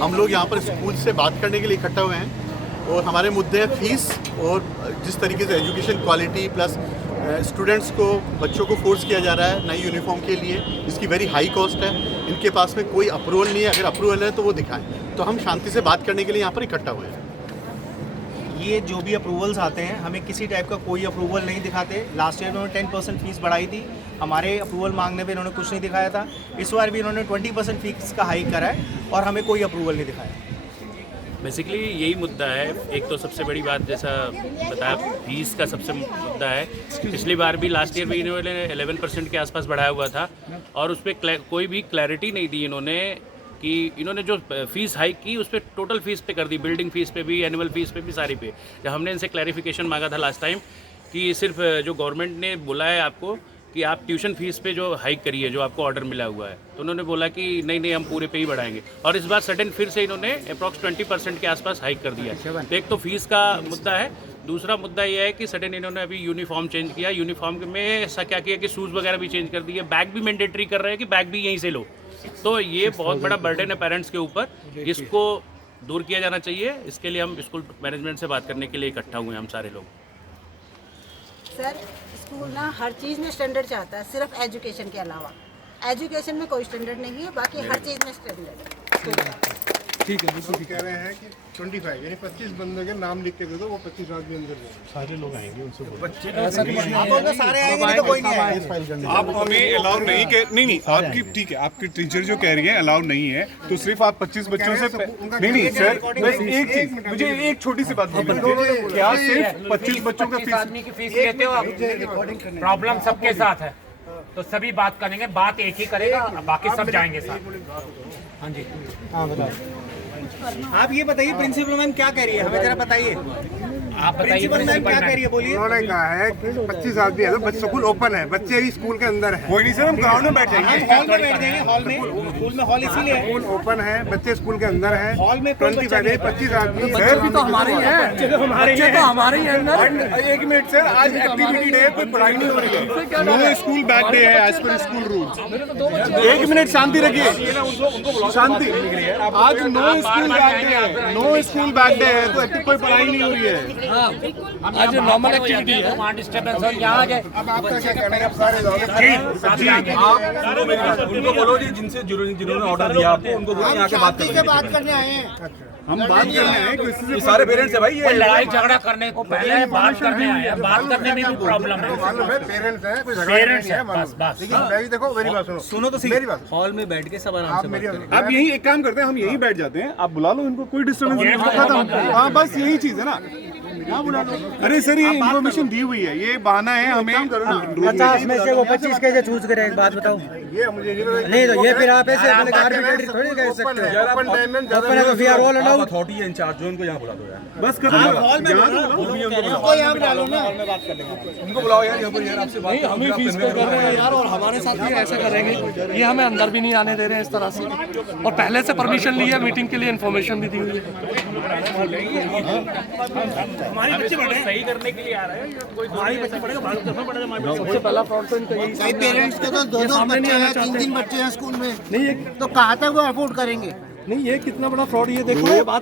हम लोग यहाँ पर स्कूल से बात करने के लिए इकट्ठा हुए हैं और हमारे मुद्दे हैं फीस और जिस तरीके से एजुकेशन क्वालिटी प्लस स्टूडेंट्स को, बच्चों को फोर्स किया जा रहा है नई यूनिफॉर्म के लिए, इसकी वेरी हाई कॉस्ट है। इनके पास में कोई अप्रूवल नहीं है, अगर अप्रूवल है तो वो दिखाएं। तो हम शांति से बात करने के लिए यहाँ पर इकट्ठा हुए हैं। ये जो भी अप्रूवल्स आते हैं, हमें किसी टाइप का कोई अप्रूवल नहीं दिखाते। लास्ट ईयर उन्होंने 10% फीस बढ़ाई थी, हमारे अप्रूवल मांगने पे इन्होंने कुछ नहीं दिखाया था। इस बार भी इन्होंने 20% फीस का हाइक करा है और हमें कोई अप्रूवल नहीं दिखाया। बेसिकली यही मुद्दा है। एक तो सबसे बड़ी बात जैसा बताया, फीस का सबसे मुद्दा है। पिछली बार भी, लास्ट ईयर भी इन्होंने 11% के आसपास बढ़ाया हुआ था और उस पर कोई भी क्लैरिटी नहीं दी इन्होंने कि इन्होंने जो फ़ीस हाइक की उस पर टोटल फीस पे कर दी, बिल्डिंग फीस पे भी, एनुअल फीस पे भी, सारी पे। जब हमने इनसे क्लैरिफिकेशन मांगा था लास्ट टाइम कि सिर्फ जो गवर्नमेंट ने बोला है आपको कि आप ट्यूशन फीस पे जो हाइक करिए, जो आपको ऑर्डर मिला हुआ है, तो उन्होंने बोला कि नहीं हम पूरे पे ही बढ़ाएंगे। और इस बार सडन फिर से इन्होंने अप्रॉक्स 20% के आसपास हाइक कर दिया है। तो एक तो फीस का मुद्दा है। दूसरा मुद्दा यह है कि सडन इन्होंने अभी यूनिफॉर्म चेंज किया। यूनिफॉर्म में ऐसा क्या किया कि शूज़ वगैरह भी चेंज कर दिए, बैग भी मैंडेटरी कर रहे हैं कि बैग भी यहीं से लो। तो ये बहुत बड़ा बर्डन है पेरेंट्स के ऊपर, इसको दूर किया जाना चाहिए। इसके लिए हम स्कूल मैनेजमेंट से बात करने के लिए इकट्ठा हुए हैं हम सारे लोग। सर, स्कूल ना हर चीज़ में स्टैंडर्ड चाहता है, सिर्फ एजुकेशन के अलावा। एजुकेशन में कोई स्टैंडर्ड नहीं है, बाकी हर चीज़ में स्टैंडर्ड है। ठीक है, बिल्कुल कह रहे हैं कि 25 यानी 25 बंदों के नाम लिख के दे दो, वो 25 आदमी अंदर सारे लोग आएंगे, उनसे सारे आएंगे नहीं तो कोई नहीं आएगा। आप हमें अलाउ नहीं कह नहीं आपकी ठीक है, आपकी टीचर जो कह रही है अलाउ नहीं है, तो सिर्फ आप 25 बच्चों से नहीं सर, बस एक चीज मुझे एक छोटी सी बात बोलिए, क्या सिर्फ 25 बच्चों का आदमी की फीस लेते हो आप? प्रॉब्लम सबके साथ है, तो सभी बात करेंगे, बात एक ही करेगा, बाकी सब जाएंगे साथ। हाँ जी, हाँ बताओ। आप ये बताइए प्रिंसिपल मैम क्या कह रही है, हमें जरा बताइए। आप बताइए प्रिंसिपल मैम क्या कह रही है, बोलिए। उन्होंने कहा है कि 25 आदमी है तो स्कूल ओपन है, बच्चे अभी स्कूल के अंदर है। कोई नहीं सर, हम ग्राउंड में बैठ जाएंगे, हॉल में बैठ जाएंगे। हॉल में, स्कूल में हॉल इसीलिए है। स्कूल ओपन है, बच्चे स्कूल के अंदर है। हॉल में 25 आदमी सर भी तो हमारे ही है, बच्चे तो हमारे ही हैं अंदर। एक मिनट सर, आज एक्टिविटी डे है, कोई पढ़ाई नहीं हो रही है, नो स्कूल बैक डे है एज पर स्कूल रूल्स। एक मिनट शांति रखिए, शांति। आज नो स्कूल बैक डे है, नो स्कूल बैक डे है, तो कोई पढ़ाई नहीं हो रही है। आज नॉर्मल एक्टिविटी है, वहाँ डिस्टर्बेंस हो, यहाँ आ गए। अब आपका क्या कहना है? अब सारे जाओगे, उनको बोलो जी, जिन्होंने ऑर्डर दिया आपको, उनको बोलो यहाँ के बात करने आए हैं। हम बात करने हैं किसी से, सारे पेरेंट्स है भाई, ये लड़ाई झगड़ा करने को पहले बात करने आए हैं, बात करने में भी प्रॉब्लम है। मालूम है पेरेंट्स हैं, कोई झगड़ा नहीं है, बस। लेकिन भाई देखो मेरी बात सुनो तो सही, मेरी बात हॉल में बैठ के सब आराम से बात करें। आप यही एक काम करते हैं, हम यहीं बैठ जाते हैं, आप बुला लो इनको, कोई डिस्टर्बेंस नहीं, खत्म। हाँ बस यही चीज है ना। अरे सर, ये इन्फॉर्मेशन दी हुई है, ये बहाना है हमें। 50 में से वो 25 कैसे चूज करें, एक बात बताओ। ये मुझे नहीं तो ये फिर आप ऐसे आर्बिट्रेरी थोड़ी कह सकते हैं। ओपन टाइम में ओपन है तो we are all allowed. Authority है इंचार्ज, जो उनको यहाँ बुला दो यार, बस खत्म। हॉल में यहाँ डालो ना, हॉल में बात कर लेंगे। उनको बुलाओ यार, यहाँ पर यार आपसे बात हम ही फीस पे कर रहे हैं यार, और हमारे साथ भी ऐसा करेंगे। ये हमें अंदर भी नहीं आने दे रहे हैं इस तरह से, और पहले से परमिशन ली है, मीटिंग के लिए इन्फॉर्मेशन भी दी हुई है। हमारे बच्चे पढ़े, सही करने के लिए आ रहे हैं, कोई हमारे बच्चे पढ़ेगा, बात करना पड़ेगा। सबसे पहला फ्रॉड तो इनका यही कई पेरेंट्स के तो दो बच्चे हैं, 3 बच्चे हैं स्कूल में, नहीं, तो कहाँ तक वो अफोर्ड करेंगे? नहीं, ये कितना बड़ा फ्रॉड, ये देखो ये बात